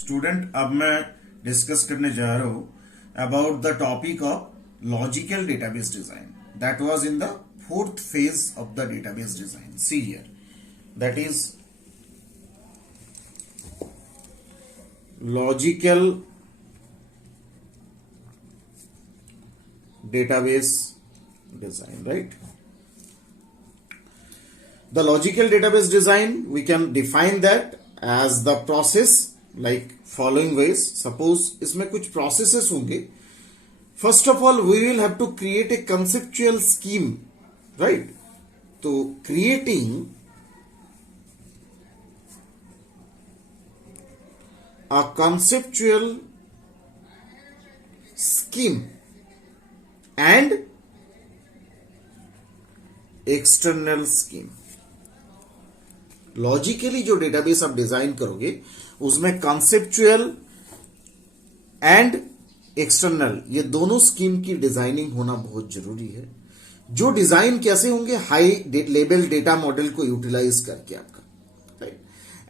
Student अब मैं discuss करने जा रहा हूं about the topic of logical database design that was in the fourth phase of the database design. See here, that is logical database design, right? The logical database design, we can define that as the process like following ways. Suppose इसमें कुछ processes होंगे. First of all, we will have to create a conceptual scheme, right? तो creating a conceptual scheme and external scheme. Logically जो database आप design करोगे उसमें conceptual and external ये दोनों स्कीम की डिजाइनिंग होना बहुत जरूरी है. जो डिजाइन कैसे होंगे, हाई लेवल डेटा मॉडल को यूटिलाइज करके आपका, right?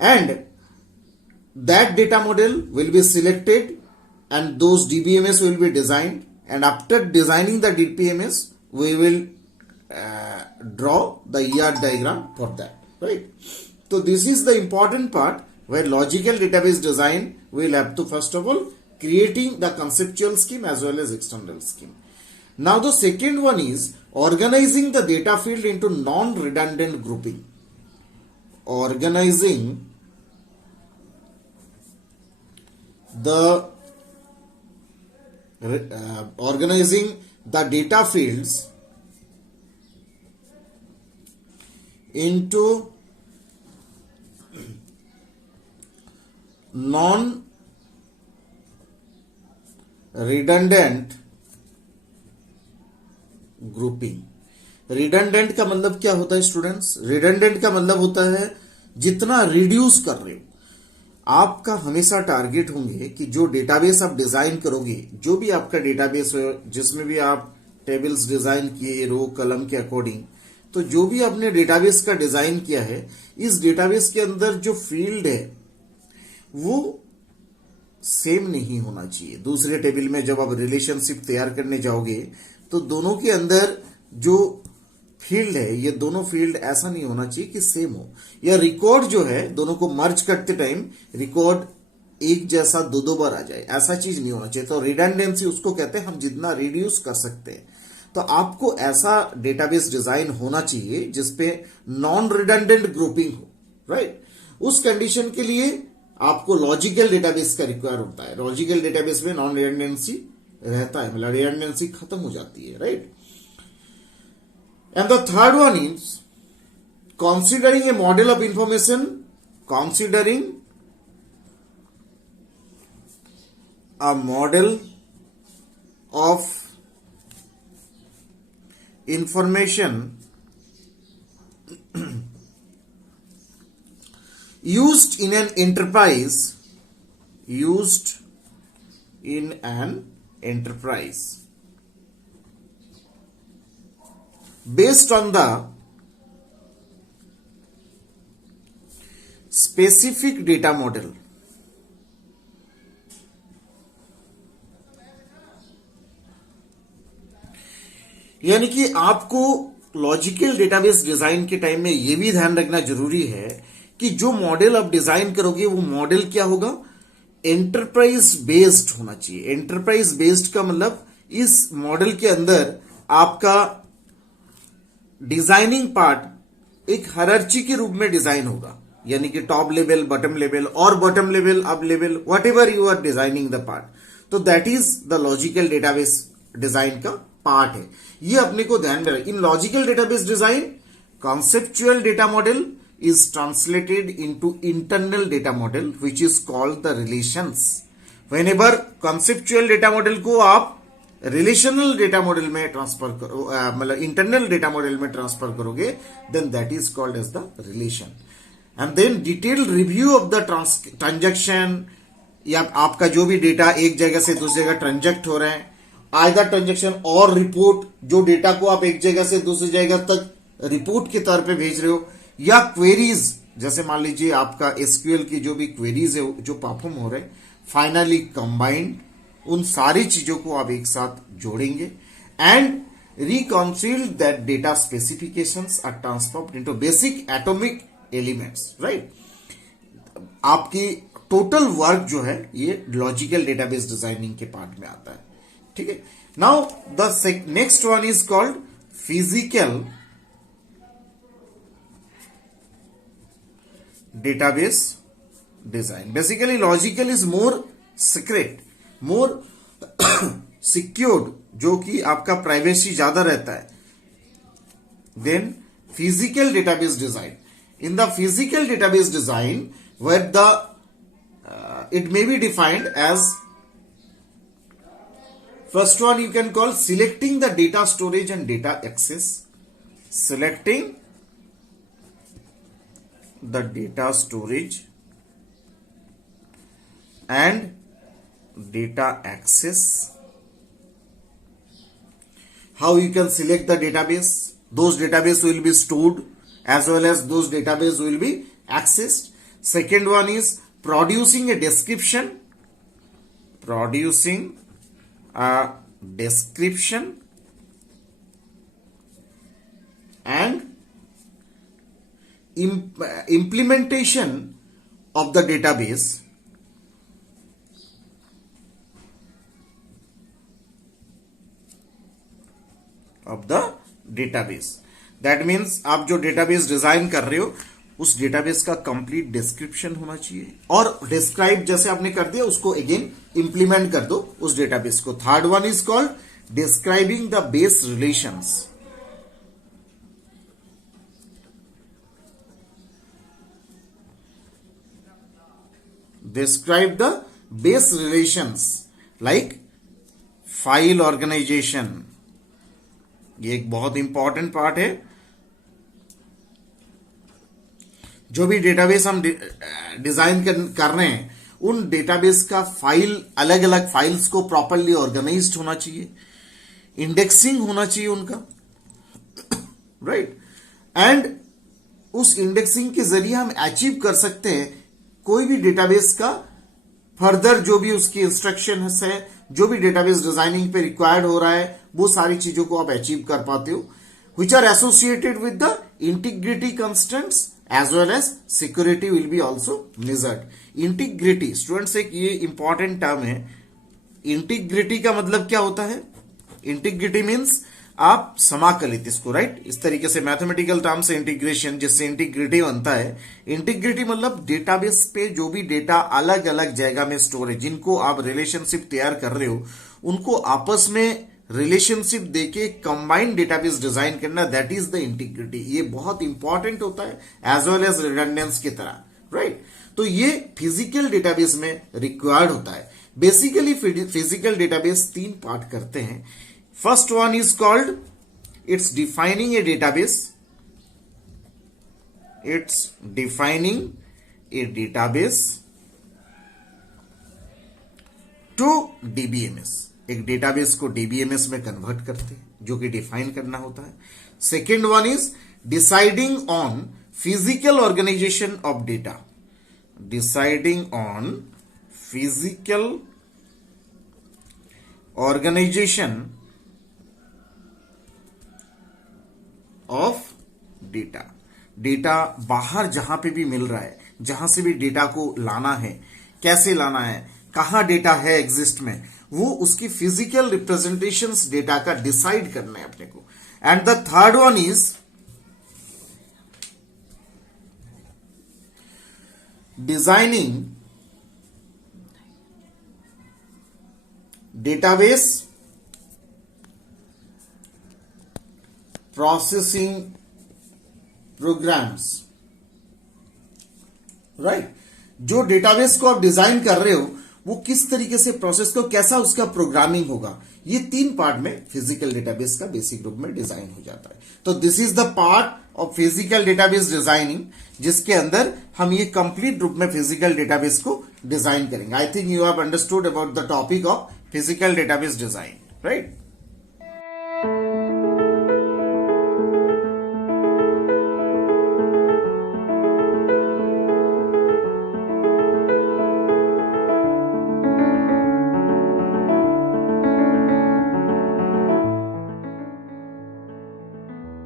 And that data model will be selected and those DBMS will be designed, and after designing the DBMS we will draw the ER diagram for that, right? So this is the important part where logical database design will have to first of all creating the conceptual scheme as well as external scheme. Now the second one is organizing the data field into non-redundant grouping. Organizing the data fields into non-redundant grouping. redundant का मतलब क्या होता है students? redundant का मतलब होता है जितना रिड्यूस कर रहे हो. आपका हमेशा टारगेट होंगे कि जो डेटाबेस आप डिजाइन करोगे, जो भी आपका डेटाबेस हो जिसमें भी आप टेबल्स डिजाइन किए रो कलम के अकॉर्डिंग, तो जो भी आपने डेटाबेस का डिजाइन किया है इस डेटाबेस के अंदर जो फील्ड है वो सेम नहीं होना चाहिए. दूसरे टेबल में जब आप रिलेशनशिप तैयार करने जाओगे तो दोनों के अंदर जो फील्ड है ये दोनों फील्ड ऐसा नहीं होना चाहिए कि सेम हो, या रिकॉर्ड जो है दोनों को मर्ज करते टाइम रिकॉर्ड एक जैसा दो बार आ जाए, ऐसा चीज नहीं होना चाहिए. तो रिडंडेंसी उसको कहते हैं हम जितना रिड्यूस कर सकते हैं. तो आपको ऐसा डेटाबेस डिजाइन होना चाहिए जिसपे नॉन रिडंडेंट ग्रुपिंग हो, राइट? उस कंडीशन के लिए आपको लॉजिकल डेटाबेस का रिक्वायर होता है. लॉजिकल डेटाबेस में नॉन रिडंडेंसी रहता है, मतलब रिडंडेंसी खत्म हो जाती है, right? And the third one is considering a model of information, considering a model of information used in an enterprise, based on the specific data model. यानी कि आपको लॉजिकल डेटाबेस डिजाइन के टाइम में यह भी ध्यान रखना जरूरी है कि जो मॉडल आप डिजाइन करोगे वो मॉडल क्या होगा, एंटरप्राइज बेस्ड होना चाहिए. एंटरप्राइज बेस्ड का मतलब इस मॉडल के अंदर आपका डिजाइनिंग पार्ट एक हायरार्ची के रूप में डिजाइन होगा, यानी कि टॉप लेवल, बॉटम लेवल और bottom level, up level, whatever you are designing the part. तो that is the logical database design का पार्ट है. ये अपने को ध्यान में रखें. In logical database design conceptual data model is translated into internal data model which is called the relations. Whenever conceptual data model को आप रिलेशनल डेटा मॉडल में ट्रांसफर करो, मतलब इंटरनल डेटा मॉडल में ट्रांसफर करोगे, then that is called as the relation. And then detailed review of the transaction, या आपका जो भी डेटा एक जगह से दूसरी जगह ट्रांजैक्ट हो रहे हैं, आइदर ट्रांजैक्शन और रिपोर्ट, जो डेटा को आप एक जगह से दूसरी जगह तक रिपोर्ट के तौर पे भेज रहे हो, या क्वेरीज जैसे मान लीजिए आपका एसक्यूएल की जो भी क्वेरीज है जो परफॉर्म हो रहे, फाइनली कंबाइंड, उन सारी चीजों को आप एक साथ जोड़ेंगे and reconcile that data specifications are transformed into basic atomic elements, right? आपकी टोटल वर्क जो है ये लॉजिकल डेटाबेस डिजाइनिंग के पार्ट में आता है, ठीक है। Now the next one is called physical database design. Basically logical is more secret, more secured, जो कि आपका प्राइवेसी ज्यादा रहता है, then physical database design. In the physical database design where it may be defined as, first one you can call selecting the data storage and data access, selecting the data storage and data access. How you can select the database? Those database will be stored as well as those database will be accessed. Second one is producing a description, and implementation of the database that means आप जो database design कर रहे हो उस database का complete description होना चाहिए, और डिस्क्राइब जैसे आपने कर दिया उसको अगेन इंप्लीमेंट कर दो उस डेटाबेस को। Third one is called describing the base relations, describe the base relations like file organization। ये एक बहुत इंपॉर्टेंट पार्ट है। जो भी डेटाबेस हम डिजाइन कर रहे हैं उन डेटाबेस का फाइल, अलग अलग फाइल्स को प्रॉपरली ऑर्गेनाइज्ड होना चाहिए, इंडेक्सिंग होना चाहिए उनका, राइट। एंड उस इंडेक्सिंग के जरिए हम अचीव कर सकते हैं कोई भी डेटाबेस का फर्दर जो भी उसकी इंस्ट्रक्शन है, जो भी डेटाबेस डिजाइनिंग पे रिक्वायर्ड हो रहा है, वो सारी चीजों को आप अचीव कर पाते हो, which are associated with the integrity constants as well as security will be also measured। integrity students एक ये इंपॉर्टेंट टर्म है। इंटीग्रिटी का मतलब क्या होता है? इंटीग्रिटी मीन्स आप समाकलित इसको, राइट, इस तरीके से मैथमेटिकल टर्म से इंटीग्रेशन जिससे इंटीग्रिटी बनता है। इंटीग्रिटी मतलब डेटाबेस पे जो भी डेटा अलग अलग जगह में स्टोर है, जिनको आप रिलेशनशिप तैयार कर रहे हो, उनको आपस में रिलेशनशिप देके कंबाइंड डेटाबेस डिजाइन करना, दैट इज द इंटीग्रिटी। ये बहुत इंपॉर्टेंट होता है एज वेल एज रिडंडेंस की तरह, राइट। तो ये फिजिकल डेटाबेस में रिक्वायर्ड होता है। बेसिकली फिजिकल डेटाबेस तीन पार्ट करते हैं। First one is called it's defining a database, it's defining a database to DBMS. एक डेटाबेस को डीबीएमएस में कन्वर्ट करते हैं, जो कि डिफाइन करना होता है। Second one is deciding on physical organization of data, deciding on physical organization of data. Data बाहर जहां पे भी मिल रहा है, जहां से भी डेटा को लाना है, कैसे लाना है, कहां डेटा है एग्जिस्ट में, वो उसकी फिजिकल रिप्रेजेंटेशंस डेटा का डिसाइड करना है अपने को। And the third one is designing database processing programs, right. जो डेटाबेस को आप डिजाइन कर रहे हो वो किस तरीके से प्रोसेस को, कैसा उसका प्रोग्रामिंग होगा, ये तीन पार्ट में फिजिकल डेटाबेस का बेसिक रूप में डिजाइन हो जाता है। तो this is the part of physical database designing, जिसके अंदर हम ये कंप्लीट रूप में फिजिकल डेटाबेस को डिजाइन करेंगे। I think you have understood about the topic of physical database design, right.